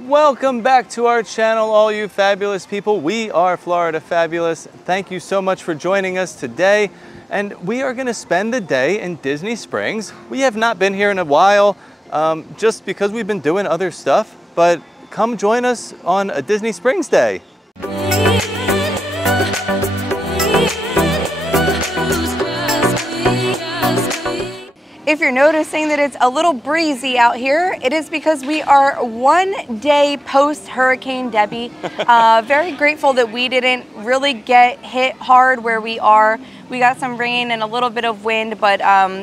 Welcome back to our channel, all you fabulous people. We are Florida Fabulous. Thank you so much for joining us today. And we are going to spend the day in Disney Springs. We have not been here in a while, just because we've been doing other stuff. But come join us on a Disney Springs day. If you're noticing that it's a little breezy out here, it is because we are 1 day post Hurricane Debbie. Very grateful that we didn't really get hit hard where we are. We got some rain and a little bit of wind, but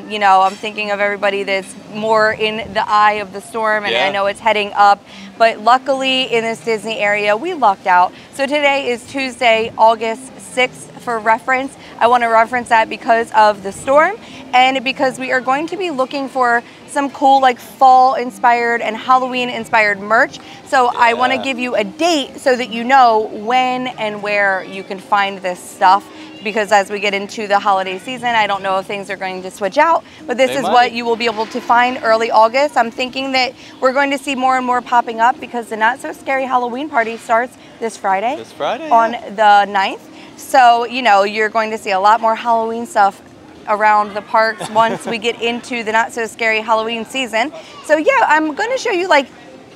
you know, I'm thinking of everybody that's more in the eye of the storm, and I know it's heading up. But luckily in this Disney area, we lucked out. So today is Tuesday, August 6th for reference. I want to reference that because of the storm and because we are going to be looking for some cool like fall inspired and Halloween inspired merch. So I want to give you a date so that you know when and where you can find this stuff, because as we get into the holiday season, I don't know if things are going to switch out, but this is what you will be able to find early August. I'm thinking that we're going to see more and more popping up because the Not So Scary Halloween party starts this Friday on the 9th. So, you know, you're going to see a lot more Halloween stuff around the parks once we get into the Not So Scary Halloween season. So yeah, I'm going to show you like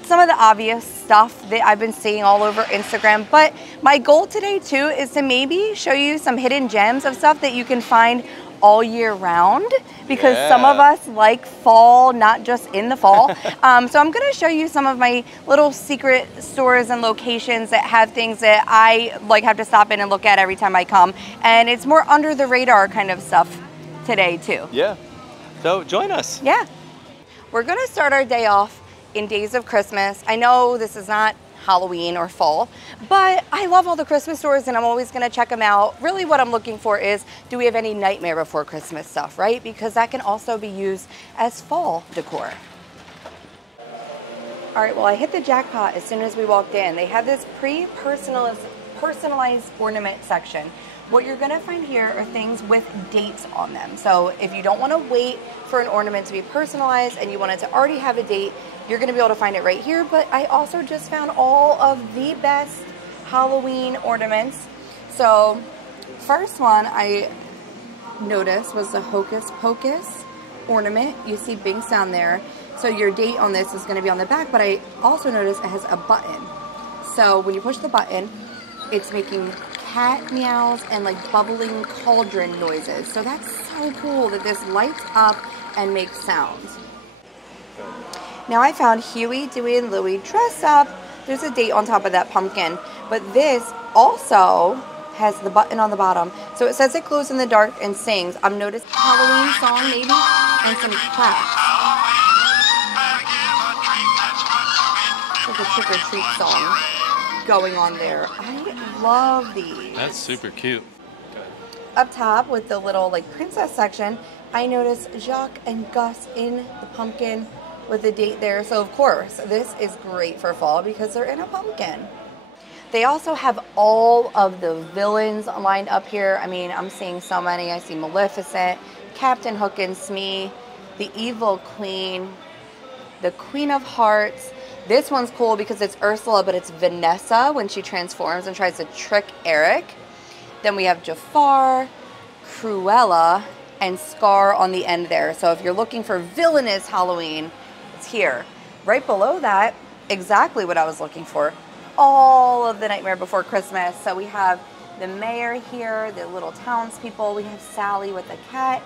some of the obvious stuff that I've been seeing all over Instagram, but my goal today too is to maybe show you some hidden gems of stuff that you can find all year round, because some of us like fall, not just in the fall. So I'm going to show you some of my little secret stores and locations that have things that I like have to stop in and look at every time I come, and it's more under the radar kind of stuff today too. Yeah, so join us. Yeah, we're going to start our day off in Days of Christmas. I know this is not Halloween or fall, but I love all the Christmas stores and I'm always going to check them out. Really what I'm looking for is, do we have any Nightmare Before Christmas stuff, right? Because that can also be used as fall decor. All right, well, I hit the jackpot as soon as we walked in. They have this personalized ornament section. What you're gonna find here are things with dates on them. So if you don't wanna wait for an ornament to be personalized and you want it to already have a date, you're gonna be able to find it right here. But I also just found all of the best Halloween ornaments. So first one I noticed was the Hocus Pocus ornament. You see Binks down there. So your date on this is gonna be on the back, but I also noticed it has a button. So when you push the button, it's making cat meows and like bubbling cauldron noises. So that's so cool that this lights up and makes sounds. Now I found Huey, Dewey, and Louie dress up. There's a date on top of that pumpkin, but this also has the button on the bottom. So it says it glows in the dark and sings. I'm noticing a Halloween song maybe and some claps. Like a trick or treat song going on there. I love these. That's super cute. Up top with the little like princess section, I noticed Jacques and Gus in the pumpkin with the date there. So of course, this is great for fall because they're in a pumpkin. They also have all of the villains lined up here. I mean, I'm seeing so many. I see Maleficent, Captain Hook and Smee, the Evil Queen, the Queen of Hearts. This one's cool because it's Ursula, but it's Vanessa when she transforms and tries to trick Eric. Then we have Jafar, Cruella, and Scar on the end there. So if you're looking for villainous Halloween, it's here. Right below that, exactly what I was looking for. All of the Nightmare Before Christmas. So we have the mayor here, the little townspeople. We have Sally with the cat,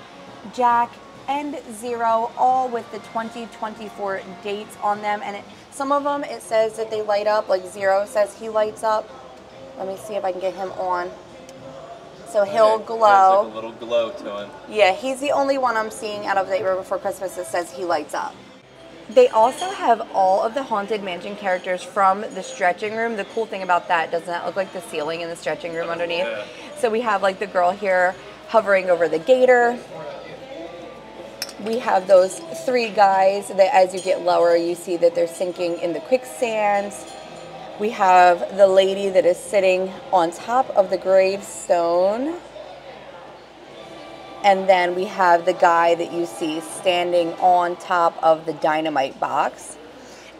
Jack, and Zero, all with the 2024 dates on them. And some of them, it says that they light up, like Zero says he lights up. Let me see if I can get him on. So he'll glow. Like a little glow to him. Yeah, he's the only one I'm seeing out of Nightmare Before Christmas that says he lights up. They also have all of the Haunted Mansion characters from the stretching room. The cool thing about that, doesn't that look like the ceiling in the stretching room underneath? Yeah. So we have like the girl here hovering over the gator. We have those three guys that as you get lower, you see that they're sinking in the quicksand. We have the lady that is sitting on top of the gravestone. And then we have the guy that you see standing on top of the dynamite box.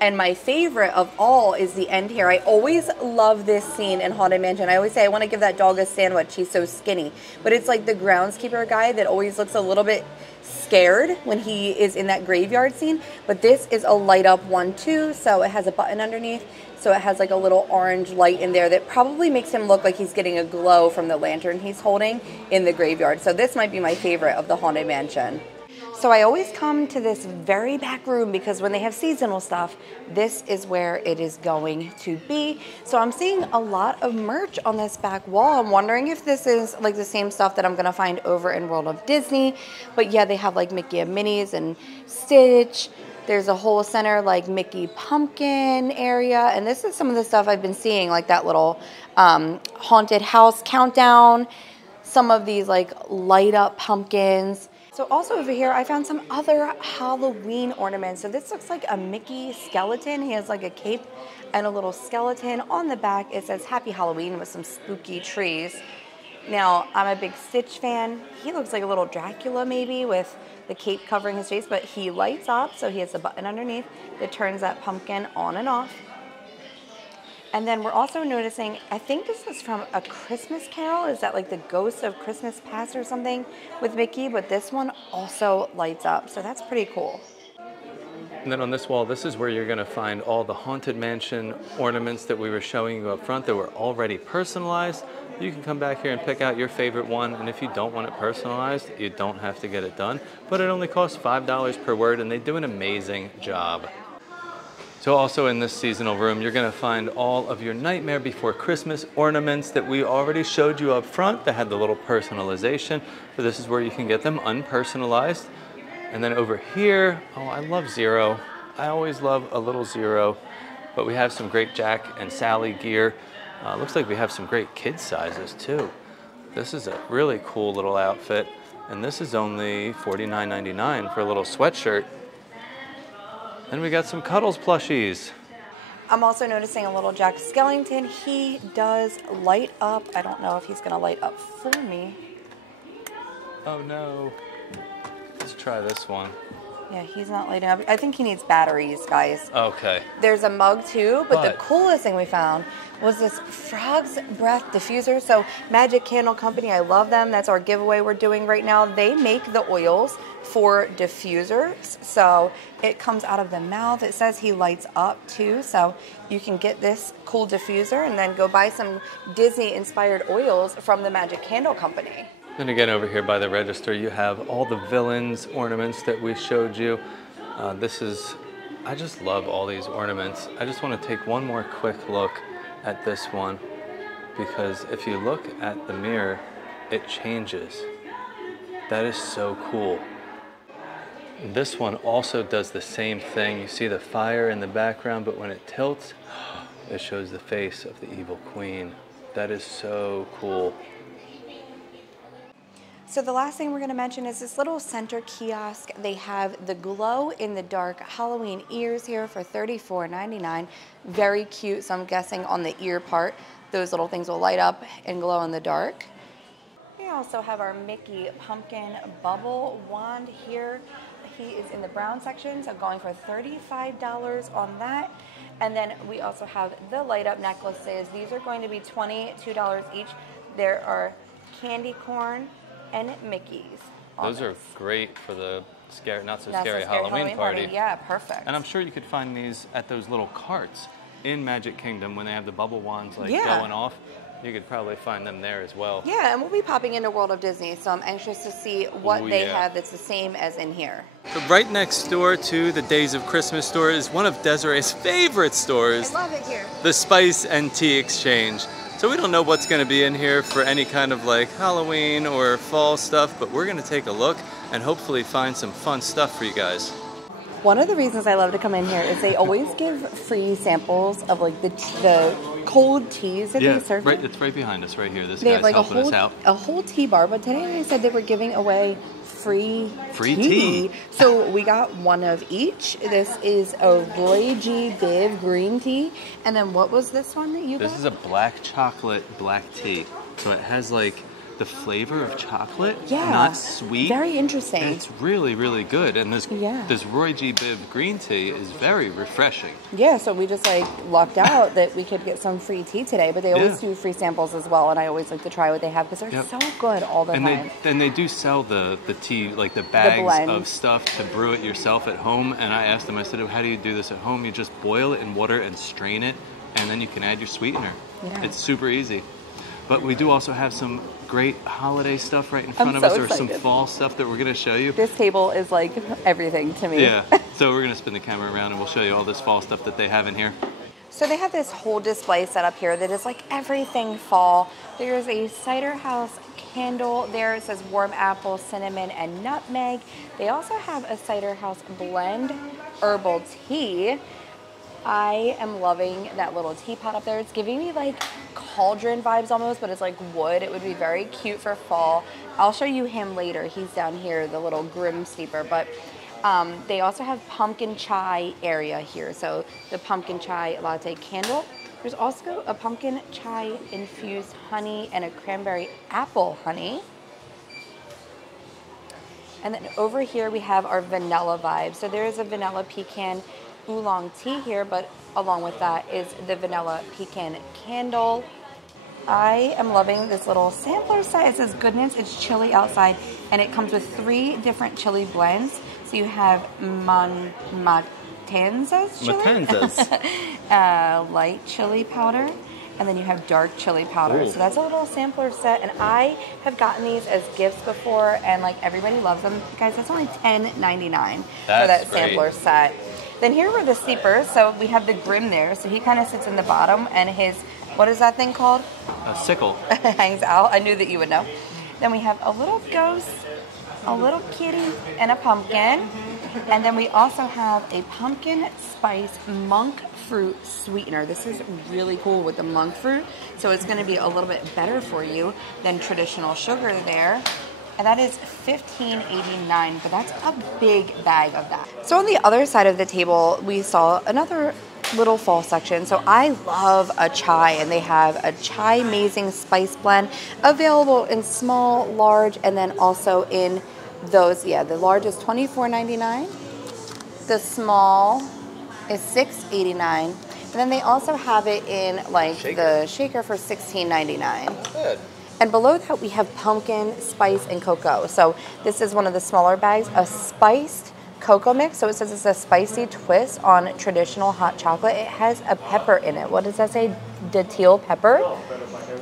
And my favorite of all is the end here. I always love this scene in Haunted Mansion. I always say I want to give that dog a sandwich. He's so skinny. But it's like the groundskeeper guy that always looks a little bit scared when he is in that graveyard scene. But this is a light up one too. So it has a button underneath. So it has like a little orange light in there that probably makes him look like he's getting a glow from the lantern he's holding in the graveyard. So this might be my favorite of the Haunted Mansion. So I always come to this very back room because when they have seasonal stuff, this is where it is going to be. So I'm seeing a lot of merch on this back wall. I'm wondering if this is like the same stuff that I'm gonna find over in World of Disney. But yeah, they have like Mickey and Minnie's and Stitch. There's a whole center like Mickey pumpkin area. And this is some of the stuff I've been seeing, like that little haunted house countdown. Some of these like light up pumpkins. So also over here, I found some other Halloween ornaments. So this looks like a Mickey skeleton. He has like a cape and a little skeleton. On the back, it says Happy Halloween with some spooky trees. Now, I'm a big Stitch fan. He looks like a little Dracula maybe with the cape covering his face, but he lights up. So he has a button underneath that turns that pumpkin on and off. And then we're also noticing, I think this is from A Christmas Carol. Is that like the Ghost of Christmas Past or something with Mickey? But this one also lights up, so that's pretty cool. And then on this wall, this is where you're gonna find all the Haunted Mansion ornaments that we were showing you up front that were already personalized. You can come back here and pick out your favorite one, and if you don't want it personalized, you don't have to get it done. But it only costs $5 per word, and they do an amazing job. So also in this seasonal room, you're gonna find all of your Nightmare Before Christmas ornaments that we already showed you up front that had the little personalization, but this is where you can get them unpersonalized. And then over here, oh, I love Zero. I always love a little Zero, but we have some great Jack and Sally gear. Looks like we have some great kid sizes too. This is a really cool little outfit, and this is only $49.99 for a little sweatshirt. Then we got some Cuddles plushies. I'm also noticing a little Jack Skellington. He does light up. I don't know if he's gonna light up for me. Oh no. Let's try this one. Yeah, he's not lighting up. I think he needs batteries, guys. Okay. There's a mug too, but the coolest thing we found was this Frog's Breath diffuser. So Magic Candle Company, I love them. That's our giveaway we're doing right now. They make the oils for diffusers. So it comes out of the mouth. It says he lights up too. So you can get this cool diffuser and then go buy some Disney inspired oils from the Magic Candle Company. Then again, over here by the register, you have all the villains ornaments that we showed you. I just love all these ornaments. I just want to take one more quick look at this one, because if you look at the mirror, it changes. That is so cool. This one also does the same thing. You see the fire in the background, but when it tilts, it shows the face of the evil queen. That is so cool. So the last thing we're going to mention is this little center kiosk. They have the glow-in-the-dark Halloween ears here for $34.99. Very cute, so I'm guessing on the ear part, those little things will light up and glow in the dark. We also have our Mickey pumpkin bubble wand here. He is in the brown section, so going for $35 on that. And then we also have the light-up necklaces. These are going to be $22 each. There are candy corn and Mickey's. Those are great for the not so scary Halloween party. Yeah, perfect. And I'm sure you could find these at those little carts in Magic Kingdom when they have the bubble wands going off. You could probably find them there as well. Yeah, and we'll be popping into World of Disney, so I'm anxious to see what they have that's the same as in here. So right next door to the Days of Christmas store is one of Desiree's favorite stores. I love it here. The Spice and Tea Exchange. So we don't know what's going to be in here for any kind of like Halloween or fall stuff, but we're going to take a look and hopefully find some fun stuff for you guys. One of the reasons I love to come in here is they always give free samples of like the cold teas that they serve. Right, it's right behind us right here. This they guy's have like helping us out. A whole tea bar, but today they said they were giving away free tea. So we got one of each. This is a Roy G. Biv green tea. And then what was this one that you got? This is a black chocolate black tea. So it has like the flavor of chocolate, Yeah. not sweet. Very interesting. And it's really, really good. And this Yeah. this Roy G. Biv green tea is very refreshing. Yeah, so we just like lucked out that we could get some free tea today, but they always do free samples as well, and I always like to try what they have because they're so good all the time. And they do sell the tea, like the bags of stuff to brew it yourself at home. And I asked them, I said, how do you do this at home? You just boil it in water and strain it, and then you can add your sweetener. Yeah. It's super easy. But we do also have some great holiday stuff right in front of us, or some fall stuff that we're going to show you. This table is like everything to me. Yeah, so we're going to spin the camera around and we'll show you all this fall stuff that they have in here. So they have this whole display set up here that is like everything fall. There's a cider house candle there. It says warm apple, cinnamon, and nutmeg. They also have a cider house blend herbal tea. I am loving that little teapot up there. It's giving me like cauldron vibes almost, but it's like wood. It would be very cute for fall. I'll show you him later. He's down here, the little grim steeper. But they also have pumpkin chai area here. So the pumpkin chai latte candle. There's also a pumpkin chai infused honey and a cranberry apple honey. And then over here we have our vanilla vibe. So there is a vanilla pecan oolong tea here, but along with that is the vanilla pecan candle. I am loving this little sampler set. It says goodness, it's chilly outside, and it comes with 3 different chili blends. So you have Matanzas chili, light chili powder, and then you have dark chili powder. Ooh. So that's a little sampler set, and I have gotten these as gifts before, and like everybody loves them. Guys, that's only $10.99 for that sampler set. Then here were the steepers. So we have the Grim there. So he kind of sits in the bottom, and his, what is that thing called? A sickle. Hangs out. I knew that you would know. Then we have a little ghost, a little kitty, and a pumpkin. And then we also have a pumpkin spice monk fruit sweetener. This is really cool with the monk fruit. So it's going to be a little bit better for you than traditional sugar there. And that is $15.89, but that's a big bag of that. So on the other side of the table, we saw another little fall section. So I love a chai, and they have a chai amazing spice blend available in small, large, and then also in those, the large is $24.99. The small is $6.89. And then they also have it in like the shaker for $16.99. Good. And below that, we have pumpkin, spice, and cocoa. So this is one of the smaller bags, a spiced cocoa mix. So it says it's a spicy twist on traditional hot chocolate. It has a pepper in it. What does that say? Datil pepper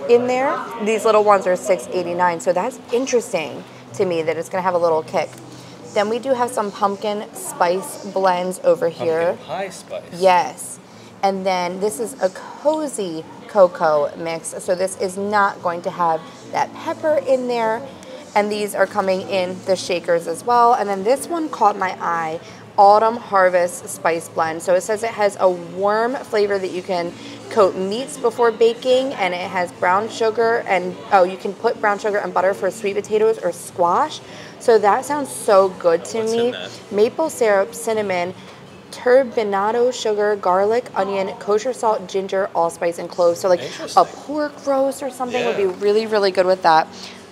in there. These little ones are $6.89. So that's interesting to me that it's going to have a little kick. Then we do have some pumpkin spice blends over here. Pumpkin pie spice. Yes. And then this is a cozy cocoa mix. So this is not going to have that pepper in there. And these are coming in the shakers as well. And then this one caught my eye, Autumn Harvest Spice Blend. So it says it has a warm flavor that you can coat meats before baking, and it has brown sugar and, you can put brown sugar and butter for sweet potatoes or squash. So that sounds so good to me. Maple syrup, cinnamon, turbinado sugar, garlic, onion, kosher salt, ginger, allspice, and cloves. So like a pork roast or something would be really, really good with that.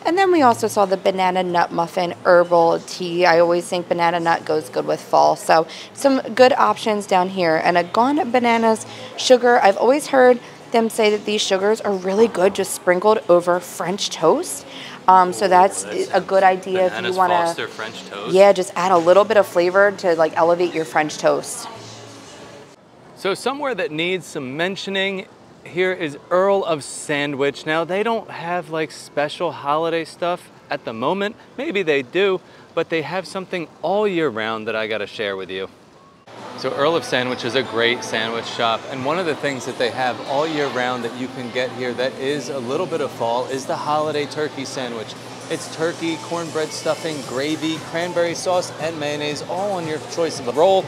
And then we also saw the banana nut muffin herbal tea. I always think banana nut goes good with fall. So some good options down here. And a Gone Bananas sugar. I've always heard them say that these sugars are really good just sprinkled over French toast. So that's a good idea if you want to French toast. Yeah, just add a little bit of flavor to like elevate your French toast. So somewhere that needs some mentioning here is Earl of Sandwich. Now they don't have like special holiday stuff at the moment. Maybe they do, but they have something all year round that I gotta share with you. So Earl of Sandwich is a great sandwich shop, and one of the things that they have all year round that you can get here that is a little bit of fall is the holiday turkey sandwich. It's turkey, cornbread stuffing, gravy, cranberry sauce, and mayonnaise, all on your choice of a roll,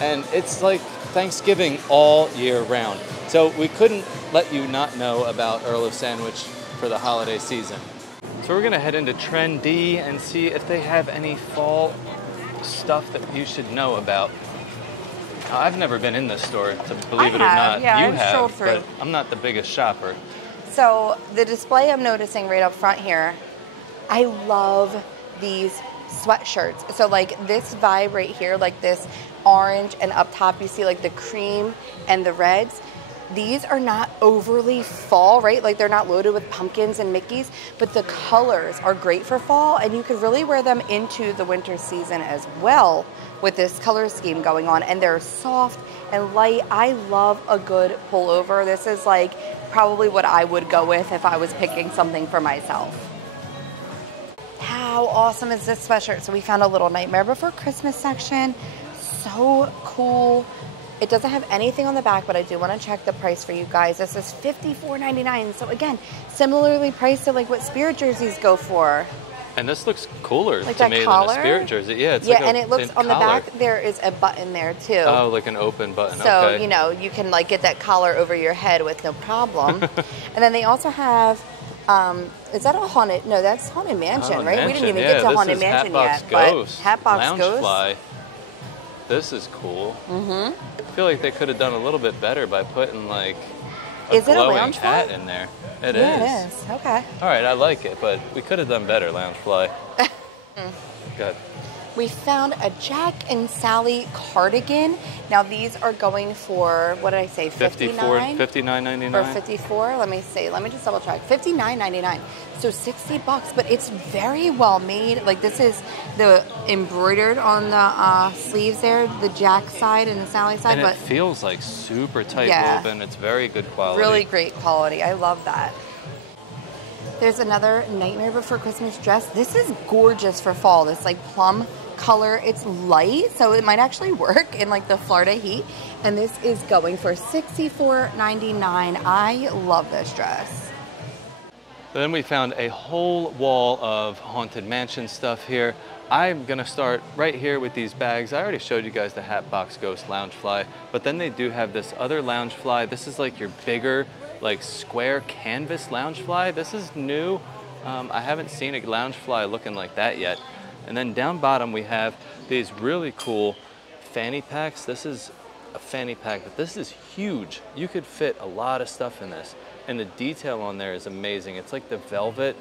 and it's like Thanksgiving all year round. So we couldn't let you not know about Earl of Sandwich for the holiday season. So we're gonna head into Trendy and see if they have any fall stuff that you should know about. I've never been in this store, believe it or not. Yeah, you I've have, strolled through. but I'm not the biggest shopper. So the display I'm noticing right up front here I love these sweatshirts. So like this vibe right here, like this orange, and up top you see like the cream and the reds. These are not overly fall, right? Like they're not loaded with pumpkins and Mickeys, but the colors are great for fall, and you could really wear them into the winter season as well with this color scheme going on. And they're soft and light. I love a good pullover. This is like probably what I would go with if I was picking something for myself. How awesome is this sweatshirt? So we found a little Nightmare Before Christmas section. So cool. It doesn't have anything on the back, but I do want to check the price for you guys. This is $54.99. So again, similarly priced to like what Spirit jerseys go for. And this looks cooler like to me collar? than a Spirit jersey. Yeah, it's yeah, like and it looks on the back, there is a button there too. Oh, like an open button, so, okay. you know, you can like get that collar over your head with no problem. And then they also have, is that a Haunted? No, that's Haunted Mansion, right? We didn't even get to Haunted Mansion yet. Ghost. Hatbox Ghost. Loungefly. This is cool. I feel like they could have done a little bit better by putting like a glowing hat in there. It is. Yeah, it is. Okay. All right, I like it, but we could have done better, Loungefly. Good. We found a Jack and Sally cardigan. Now these are going for, what did I say, $59? $59.99? Or 54? Let me see. Let me just double check. $59.99. So $60, but it's very well made. Like this is the embroidered on the sleeves there, the Jack side and the Sally side. And but it feels like super tight woven. It's very good quality. Really great quality. I love that. There's another Nightmare Before Christmas dress. This is gorgeous for fall. This like plum color. It's light, so it might actually work in like the Florida heat. And this is going for $64.99. I love this dress. Then we found a whole wall of Haunted Mansion stuff here. I'm gonna start right here with these bags. I already showed you guys the Hatbox Ghost Loungefly, but then they do have this other Loungefly. This is like your bigger, like square canvas Loungefly. This is new. I haven't seen a Loungefly looking like that yet. And then down bottom we have these really cool fanny packs. This is a fanny pack, but this is huge. You could fit a lot of stuff in this. And the detail on there is amazing. It's like the velvet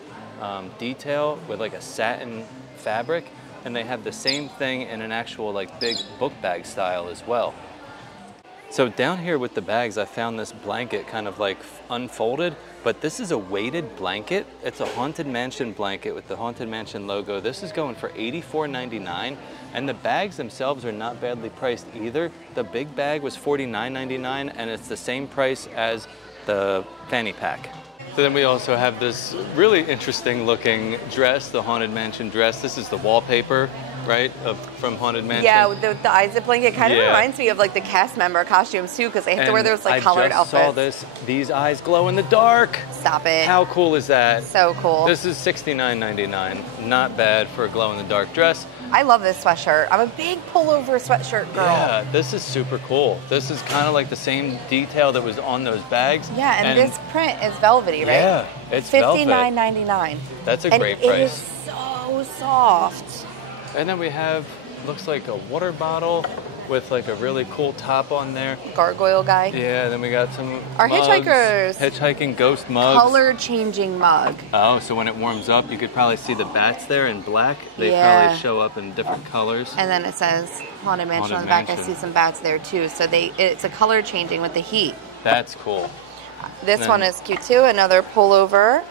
detail with like a satin fabric. And they have the same thing in an actual like big book bag style as well. So down here with the bags, I found this blanket kind of like unfolded, but this is a weighted blanket. It's a Haunted Mansion blanket with the Haunted Mansion logo. This is going for $84.99, and the bags themselves are not badly priced either. The big bag was $49.99, and it's the same price as the fanny pack. So then we also have this really interesting looking dress, the Haunted Mansion dress. This is the wallpaper, right, from Haunted Mansion. Yeah, the Isaac blanket kind of reminds me of like the cast member costumes too, because they have to wear those like colored outfits. I just saw this. These eyes glow in the dark. Stop it. How cool is that? So cool. This is $69.99. Not bad for a glow in the dark dress. I love this sweatshirt. I'm a big pullover sweatshirt girl. Yeah, this is super cool. This is kind of like the same detail that was on those bags. Yeah, and this print is velvety, right? Yeah, it's velvet. $59.99. That's a great price. It is so soft. And then we have, looks like a water bottle with like a really cool top on there. Gargoyle guy. Yeah, then we got some Our mugs, hitchhikers. Hitchhiking ghost mugs. Color changing mug. Oh, so when it warms up, you could probably see the bats there in black. They probably show up in different colors. And then it says Haunted Mansion on the back. I see some bats there too. So it's a color changing with the heat. That's cool. This one is cute too. Another pullover.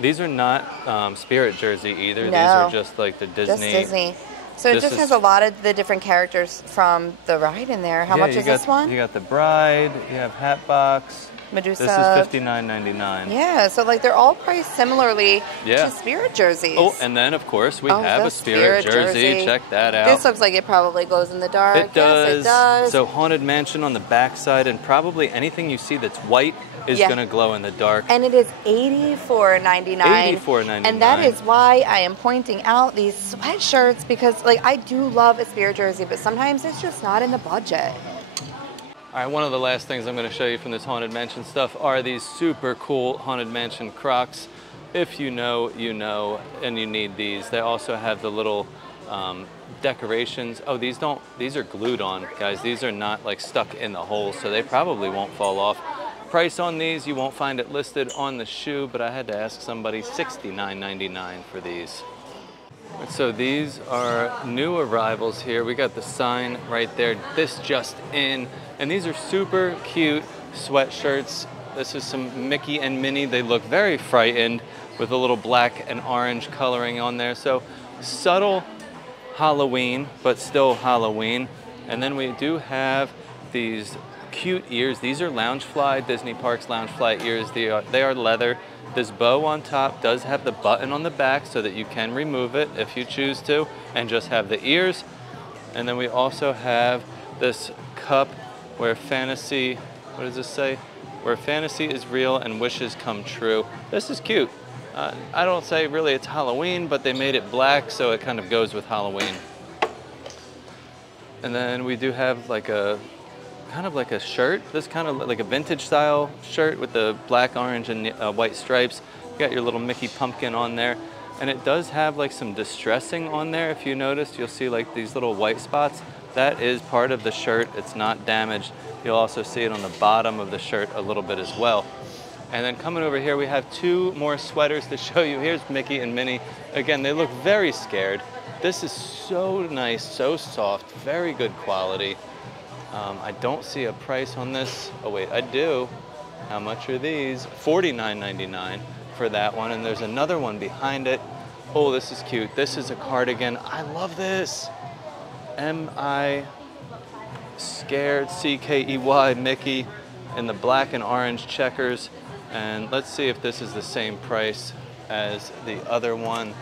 These are not Spirit jersey either. No. These are just like the Disney. Just Disney. So it just has a lot of the different characters from the ride in there. How much is this one? You got the Bride, you have Hatbox. Medusa. This is $59.99. Yeah, so like they're all priced similarly to Spirit jerseys. Oh, and then of course we have a Spirit jersey. Check that out. This looks like it probably glows in the dark. It does. Yes, it does. So Haunted Mansion on the back side, and probably anything you see that's white is going to glow in the dark. And it is $84.99. $84.99. And that is why I am pointing out these sweatshirts, because like I do love a Spirit jersey, but sometimes it's just not in the budget. All right, one of the last things I'm going to show you from this Haunted Mansion stuff are these super cool Haunted Mansion Crocs. If you know, you know, and you need these. They also have the little decorations. Oh, these are glued on, guys. These are not like stuck in the holes, so they probably won't fall off. price on these. You won't find it listed on the shoe, but I had to ask somebody. $69.99 for these. So these are new arrivals here. We got the sign right there, this just in. And these are super cute sweatshirts. This is some Mickey and Minnie. They look very frightened with a little black and orange coloring on there. So subtle Halloween, but still Halloween. And then we do have these cute ears. These are Loungefly, Disney Parks Loungefly ears. They are leather. This bow on top does have the button on the back so that you can remove it if you choose to, and just have the ears. And then we also have this cup where fantasy, what does this say? Where fantasy is real and wishes come true. This is cute. I don't say really it's Halloween, but they made it black, so it kind of goes with Halloween. And then we do have like a kind of like a shirt. This kind of like a vintage style shirt with the black, orange, and white stripes. You got your little Mickey pumpkin on there. And it does have like some distressing on there. If you notice, you'll see like these little white spots. That is part of the shirt. It's not damaged. You'll also see it on the bottom of the shirt a little bit as well. And then coming over here, we have two more sweaters to show you. Here's Mickey and Minnie. Again, they look very scared. This is so nice, so soft, very good quality. I don't see a price on this. Oh wait, I do. How much are these? $49.99 for that one. And there's another one behind it. Oh, this is cute. This is a cardigan. I love this. M-I scared, C-K-E-Y, Mickey in the black and orange checkers. And let's see if this is the same price as the other one.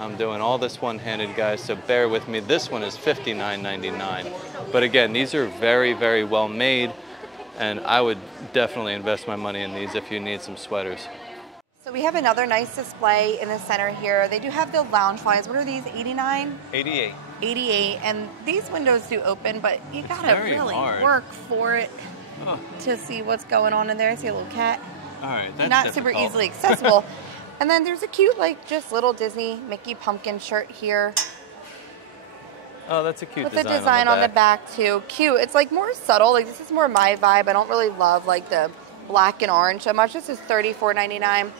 I'm doing all this one-handed, guys, so bear with me. This one is $59.99. But again, these are very, very well made, and I would definitely invest my money in these if you need some sweaters. So we have another nice display in the center here. They do have the Loungeflies. What are these, 89? 88. 88, and these windows do open, but you gotta really work for it to see what's going on in there. I see a little cat. All right, that's not super easily accessible. And then there's a cute, like, just little Disney Mickey pumpkin shirt here. Oh, that's a cute design. With the design on the back, too. Cute. It's, like, more subtle. Like, this is more my vibe. I don't really love, like, the black and orange so much. This is $34.99.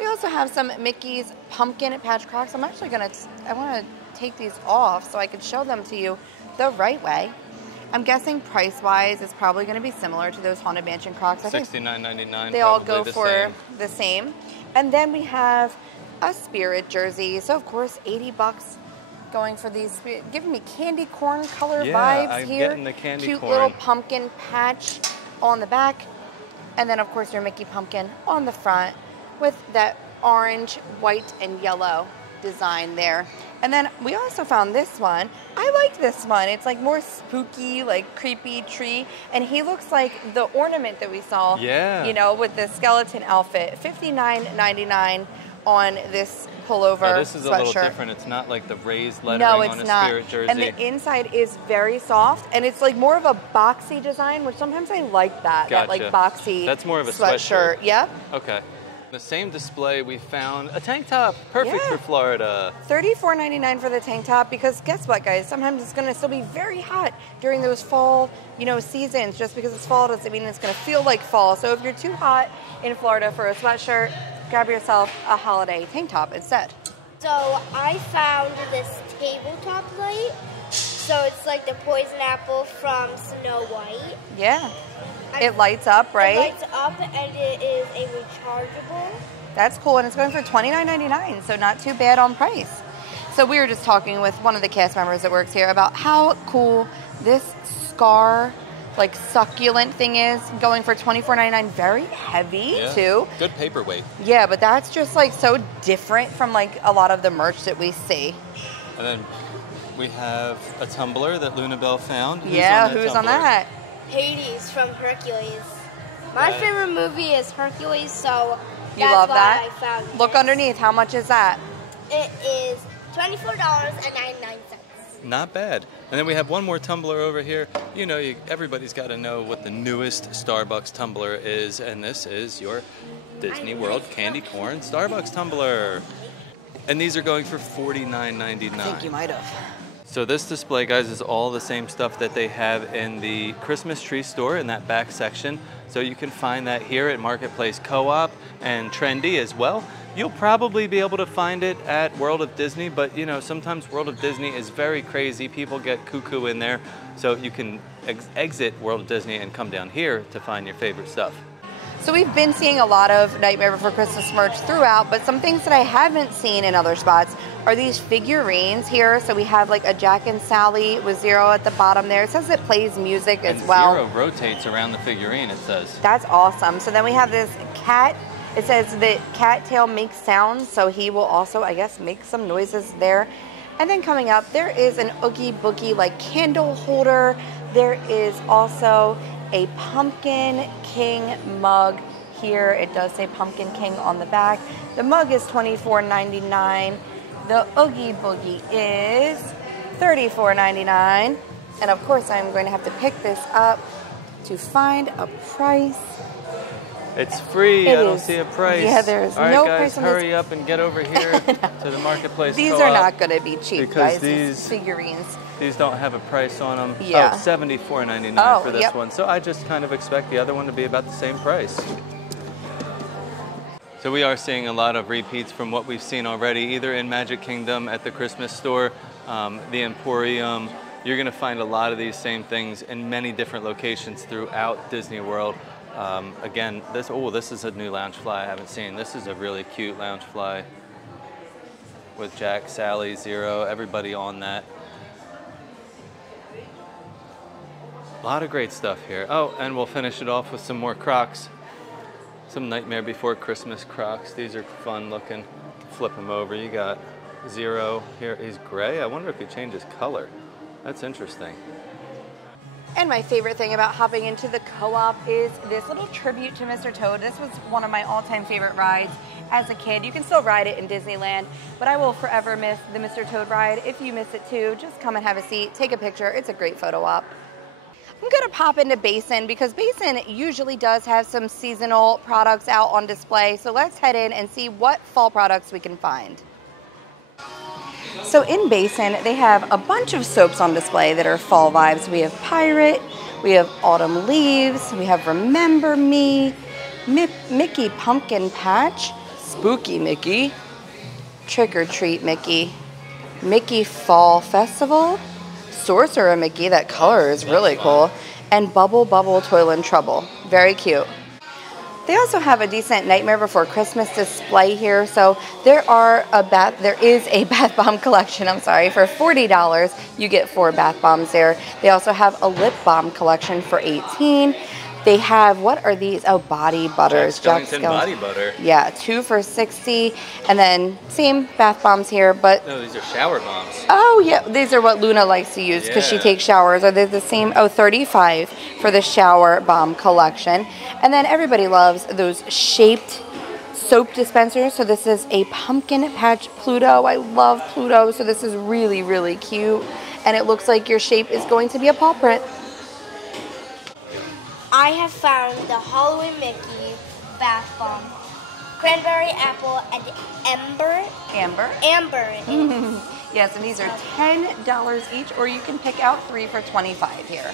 We also have some Mickey's pumpkin patch Crocs. I'm actually going to, I want to take these off so I can show them to you the right way. I'm guessing price-wise it's probably going to be similar to those Haunted Mansion Crocs. I think $69.99. they all go for the same. And then we have a Spirit jersey. So, of course, 80 bucks going for these. Giving me candy corn color vibes I'm here. Getting the candy cute corn. Little pumpkin patch on the back. And then, of course, your Mickey pumpkin on the front with that orange, white, and yellow design there. And then we also found this one. I like this one. It's like more spooky, like creepy tree. And he looks like the ornament that we saw, you know, with the skeleton outfit. $59.99 on this pullover this is sweatshirt. A little different. It's not like the raised lettering on a Spirit jersey. And the inside is very soft. And it's like more of a boxy design, which sometimes I like that. Gotcha. That like boxy That's more of a sweatshirt. Yep. Okay. The same display, we found a tank top, perfect for Florida. $34.99 for the tank top, because guess what, guys? Sometimes it's going to still be very hot during those fall, you know, seasons. Just because it's fall doesn't mean it's going to feel like fall. So if you're too hot in Florida for a sweatshirt, grab yourself a holiday tank top instead. So I found this tabletop light. So it's like the poison apple from Snow White. Yeah. It lights up, right? It lights up, and it is a rechargeable. That's cool, and it's going for $29.99, so not too bad on price. So we were just talking with one of the cast members that works here about how cool this scar, like succulent thing is, going for $24.99. Very heavy, too. Good paperweight. Yeah, but that's just like so different from like a lot of the merch that we see. And then we have a tumbler that Luna Bell found. Who's on that? Hades from Hercules. My favorite movie is Hercules, so you love that? I found Look this. underneath. How much is that? It is $24.99. Not bad. And then we have one more tumbler over here. You know, everybody's got to know what the newest Starbucks tumbler is, and this is your Disney World Candy Corn Starbucks tumbler. And these are going for $49.99. I think you might have. So this display, guys, is all the same stuff that they have in the Christmas tree store in that back section. So you can find that here at Marketplace Co-op and Trendy as well. You'll probably be able to find it at World of Disney, but you know, sometimes World of Disney is very crazy. People get cuckoo in there. So you can exit World of Disney and come down here to find your favorite stuff. So we've been seeing a lot of Nightmare Before Christmas merch throughout, but some things that I haven't seen in other spots are these figurines here. So we have like a Jack and Sally with Zero at the bottom there. It says it plays music as well. Zero rotates around the figurine, it says. That's awesome. So then we have this cat. It says that Cattail makes sounds, so he will also, I guess, make some noises there. And then coming up, there is an Oogie Boogie like candle holder. There is also a Pumpkin King mug here. It does say Pumpkin King on the back. The mug is $24.99. The Oogie Boogie is $34.99. And of course, I'm going to have to pick this up to find a price. It's free. I don't see a price. Yeah, there's no price on this. Hurry up and get over here to the Marketplace These Co-op. are not going to be cheap, because guys. These figurines. These don't have a price on them. Yeah. Oh, $74.99 for this yep. one. So I just kind of expect the other one to be about the same price. So we are seeing a lot of repeats from what we've seen already, either in Magic Kingdom at the Christmas store, the Emporium. You're going to find a lot of these same things in many different locations throughout Disney World. Again, this is a new Loungefly I haven't seen. This is a really cute Loungefly with Jack, Sally, Zero, everybody on that. A lot of great stuff here. Oh, and we'll finish it off with some more Crocs. Some Nightmare Before Christmas Crocs. These are fun looking. Flip them over. You got Zero here. He's gray. I wonder if he changes color. That's interesting. And my favorite thing about hopping into the Co-op is this little tribute to Mr. Toad. This was one of my all-time favorite rides as a kid. You can still ride it in Disneyland, but I will forever miss the Mr. Toad ride. If you miss it too, just come and have a seat, take a picture. It's a great photo op. I'm gonna pop into Basin because Basin usually does have some seasonal products out on display. So let's head in and see what fall products we can find. So in Basin, they have a bunch of soaps on display that are fall vibes. We have Pirate, we have Autumn Leaves, we have Remember Me, Mickey Pumpkin Patch, Spooky Mickey, Trick or Treat Mickey, Mickey Fall Festival, Sorcerer Mickey, that color is really cool, and Bubble Bubble Toil and Trouble. Very cute. They also have a decent Nightmare Before Christmas display here. So there is a bath bomb collection, I'm sorry, for $40. You get 4 bath bombs there. They also have a lip balm collection for $18. They have, what are these? Oh, body butters. Jack Skellington body butter. Yeah, 2 for $60. And then same bath bombs here, but... No, these are shower bombs. Oh, yeah. These are what Luna likes to use because she takes showers. Are they the same? Oh, $35 for the shower bomb collection. And then everybody loves those shaped soap dispensers. So this is a Pumpkin Patch Pluto. I love Pluto. So this is really, really cute. And it looks like your shape is going to be a paw print. I have found the Halloween Mickey bath bomb. Cranberry apple and amber. Amber in it. Yes, and these are $10 each, or you can pick out 3 for $25 here.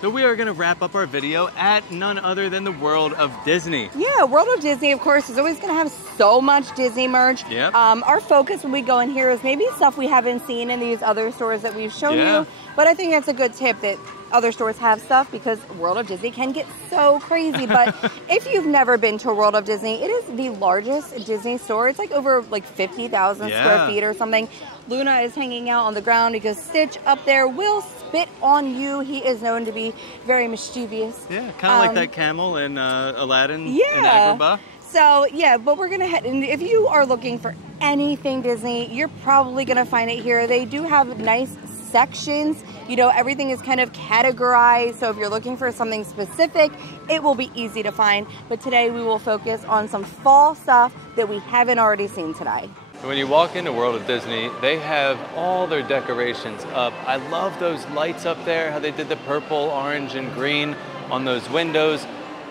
So we are going to wrap up our video at none other than the World of Disney. Yeah, World of Disney, of course, is always going to have so much Disney merch. Yep. Our focus when we go in here is maybe stuff we haven't seen in these other stores that we've shown you. But I think that's a good tip that other stores have stuff because World of Disney can get so crazy. But if you've never been to World of Disney, it is the largest Disney store. It's like over like 50,000 square feet or something. Luna is hanging out on the ground because Stitch up there will spit on you. He is known to be very mischievous. Yeah, kind of like that camel in Aladdin in Agrabah. So yeah, but we're gonna head in. If you are looking for anything Disney, you're probably gonna find it here. They do have nice sections. You know, everything is kind of categorized. So if you're looking for something specific, it will be easy to find. But today we will focus on some fall stuff that we haven't already seen today. When you walk into World of Disney, they have all their decorations up. I love those lights up there, how they did the purple, orange, and green on those windows.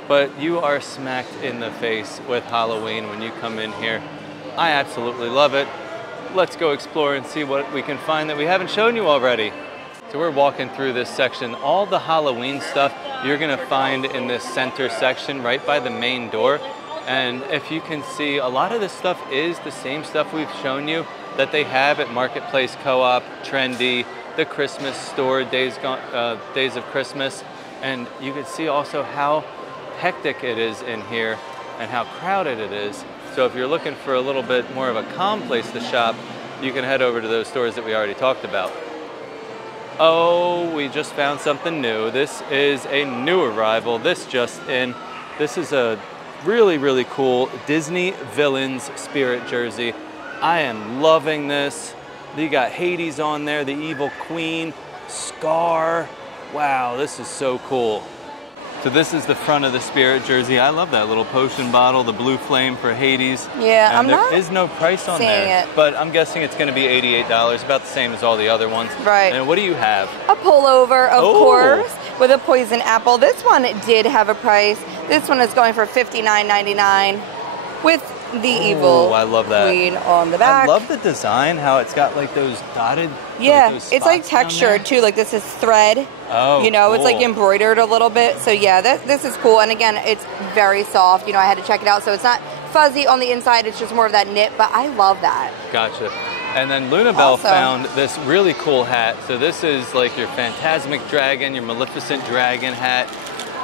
But you are smacked in the face with Halloween when you come in here. I absolutely love it. let's go explore and see what we can find that we haven't shown you already. So we're walking through this section. All the Halloween stuff you're gonna find in this center section right by the main door. And if you can see, a lot of this stuff is the same stuff we've shown you that they have at Marketplace Co-op, Trendy, the Christmas store, Days of Christmas. And you can see also how hectic it is in here and how crowded it is. So if you're looking for a little bit more of a calm place to shop, you can head over to those stores that we already talked about. Oh, we just found something new. This is a new arrival. This just in. This is a really, really cool Disney Villains Spirit jersey. I am loving this. You got Hades on there, the Evil Queen, Scar. Wow, this is so cool. So this is the front of the Spirit jersey. I love that little potion bottle, the blue flame for Hades. Yeah, and there is no price on there, but I'm guessing it's going to be $88, about the same as all the other ones. Right. And what do you have? A pullover, of course, with a poison apple. This one did have a price. This one is going for $59.99 with the evil I love that. queen on the back. I love the design, how it's got like those dotted. Yeah, those it's like textured too. Like this is thread. Oh, you know, cool. It's like embroidered a little bit. So yeah, this is cool. And again, it's very soft. You know, I had to check it out. So it's not fuzzy on the inside. It's just more of that knit. But I love that. Gotcha. And then Lunabelle found this really cool hat. So this is like your Phantasmic Dragon, your Maleficent Dragon hat.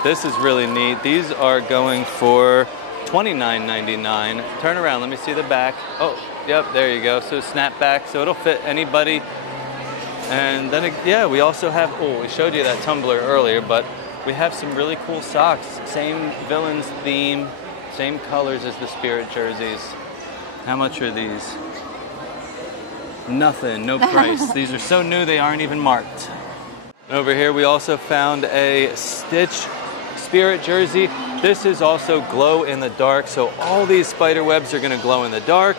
This is really neat. These are going for $29.99. Turn around, let me see the back. Oh, yep, there you go. So snapback, so it'll fit anybody. And then, yeah, we also have, we showed you that tumbler earlier, but we have some really cool socks. Same villains theme, same colors as the Spirit jerseys. How much are these? Nothing, no price. These are so new they aren't even marked. Over here we also found a Stitch Spirit jersey. This is also glow in the dark, so all these spider webs are going to glow in the dark.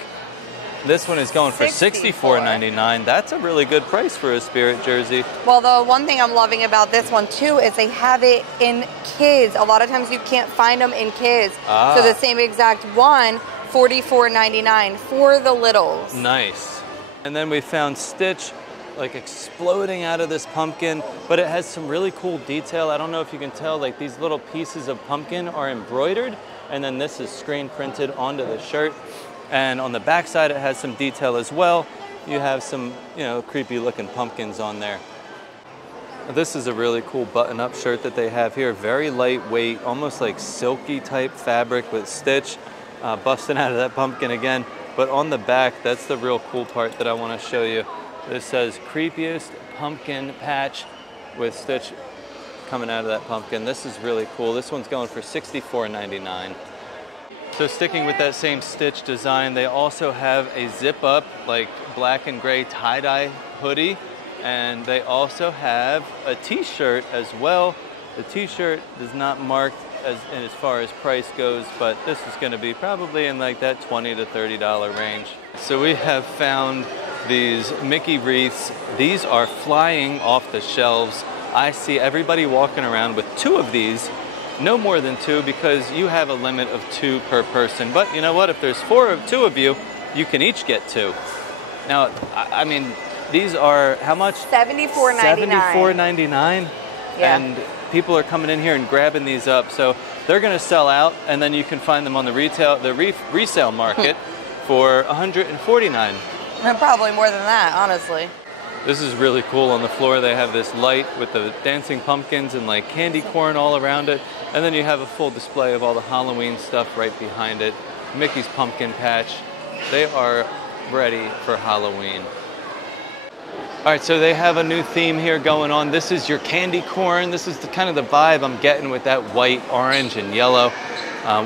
This one is going for $64.99. That's a really good price for a Spirit jersey. Well, the one thing I'm loving about this one too is they have it in kids. A lot of times you can't find them in kids. So the same exact one, $44.99 for the littles. Nice. And then we found Stitch like exploding out of this pumpkin, but it has some really cool detail. I don't know if you can tell, like these little pieces of pumpkin are embroidered, and then this is screen printed onto the shirt. And on the back side, it has some detail as well. You have some, you know, creepy looking pumpkins on there. This is a really cool button-up shirt that they have here. Very lightweight, almost like silky type fabric with Stitch busting out of that pumpkin again. But on the back, that's the real cool part that I want to show you. This says creepiest pumpkin patch with Stitch coming out of that pumpkin. This is really cool. This one's going for $64.99. So sticking with that same Stitch design, they also have a zip up like black and gray tie-dye hoodie. And they also have a t-shirt as well. The t-shirt is not marked as far as price goes, but this is going to be probably in like that $20 to $30 range. So we have found these Mickey wreaths. These are flying off the shelves. I see everybody walking around with two of these, no more than two, because you have a limit of 2 per person. But you know what? If there's two of you, you can each get 2. Now, I mean, these are how much? $74.99. $74.99. Yeah. And people are coming in here and grabbing these up. So they're going to sell out, and then you can find them on the resale market for $149. And probably more than that, honestly. This is really cool. On the floor, they have this light with the dancing pumpkins and like candy corn all around it. And then you have a full display of all the Halloween stuff right behind it. Mickey's pumpkin patch. They are ready for Halloween. All right, so they have a new theme here going on. This is your candy corn. This is kind of the vibe I'm getting with that white, orange, and yellow.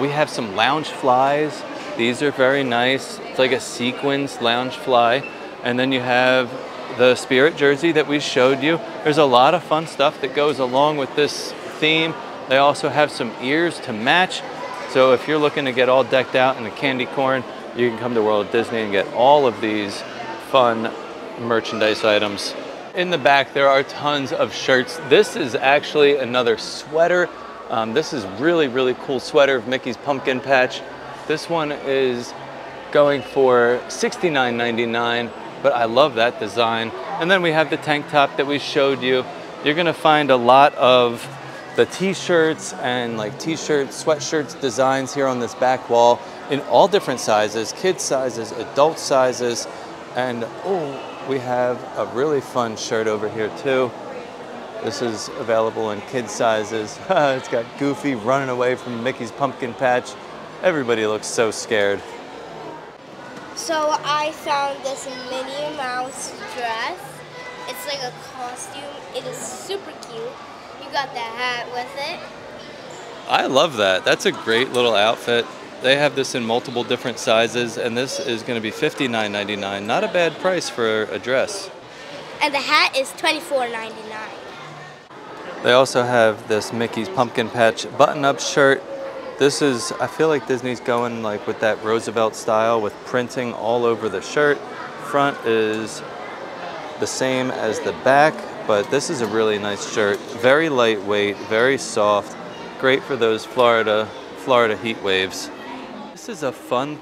We have some lounge flies. These are very nice. It's like a sequins lounge fly. And then you have the Spirit jersey that we showed you. There's a lot of fun stuff that goes along with this theme. They also have some ears to match. So if you're looking to get all decked out in the candy corn, you can come to World Disney and get all of these fun merchandise items. In the back, there are tons of shirts. This is actually another sweater. This is really, really cool sweater of Mickey's pumpkin patch. This one is going for $69.99, but I love that design. And then we have the tank top that we showed you. You're gonna find a lot of the t-shirts and like t-shirts, sweatshirts designs here on this back wall in all different sizes, kids sizes, adult sizes, and oh, we have a really fun shirt over here too. This is available in kids sizes. It's got Goofy running away from Mickey's pumpkin patch. Everybody looks so scared. So I found this Minnie Mouse dress. It's like a costume. It is super cute. You got the hat with it. I love that. That's a great little outfit. They have this in multiple different sizes, and this is going to be $59.99. Not a bad price for a dress. And the hat is $24.99. They also have this Mickey's Pumpkin Patch button-up shirt. This is, I feel like Disney's going like with that Roosevelt style with printing all over the shirt. Front is the same as the back, but this is a really nice shirt. Very lightweight, very soft, great for those Florida heat waves. This is a fun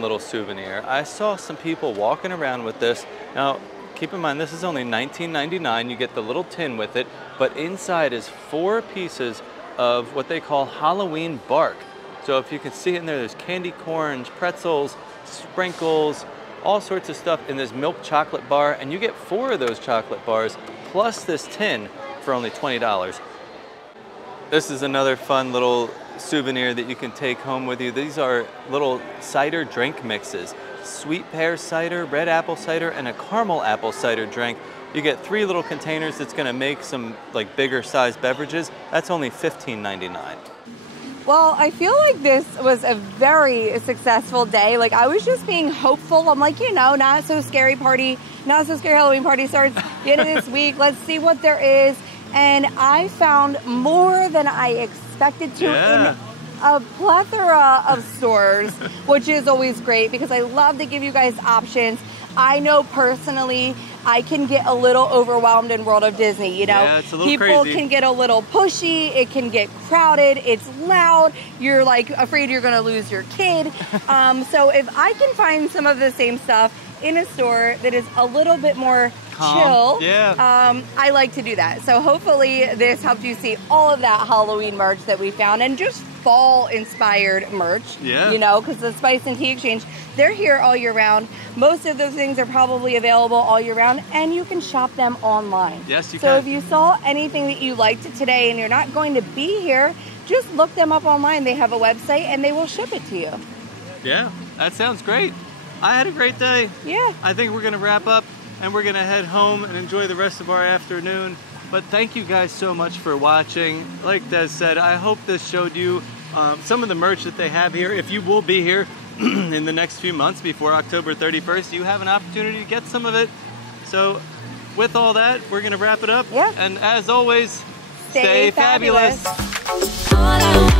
little souvenir. I saw some people walking around with this. Now, keep in mind, this is only $19.99. You get the little tin with it, but inside is 4 pieces of what they call Halloween bark. So if you can see in there, there's candy corns, pretzels, sprinkles, all sorts of stuff in this milk chocolate bar, and you get 4 of those chocolate bars plus this tin for only $20. This is another fun little souvenir that you can take home with you. These are little cider drink mixes. Sweet pear cider, red apple cider, and a caramel apple cider drink. You get 3 little containers that's gonna make some like bigger sized beverages. That's only $15.99. Well, I feel like this was a very successful day. Like, I was just being hopeful. I'm like, you know, not so scary Halloween party starts the end of this week. Let's see what there is. And I found more than I expected to in a plethora of stores, which is always great because I love to give you guys options. I know personally I can get a little overwhelmed in World of Disney, you know. Yeah, it's a little People crazy. can get a little pushy, it can get crowded, it's loud, you're like afraid you're gonna lose your kid. So if I can find some of the same stuff in a store that is a little bit more chill, I like to do that. So hopefully this helped you see all of that Halloween merch that we found and just fall inspired merch, you know, because the Spice and Tea Exchange, they're here all year round. Most of those things are probably available all year round, and you can shop them online. Yes, you can. So if you saw anything that you liked today and you're not going to be here, just look them up online. They have a website and they will ship it to you. Yeah, that sounds great. I had a great day. Yeah. I think we're gonna wrap up and we're gonna head home and enjoy the rest of our afternoon. But thank you guys so much for watching. Like Des said, I hope this showed you some of the merch that they have here. If you will be here in the next few months before October 31st, you have an opportunity to get some of it. So with all that, we're gonna wrap it up. Yeah. And as always, stay fabulous. All I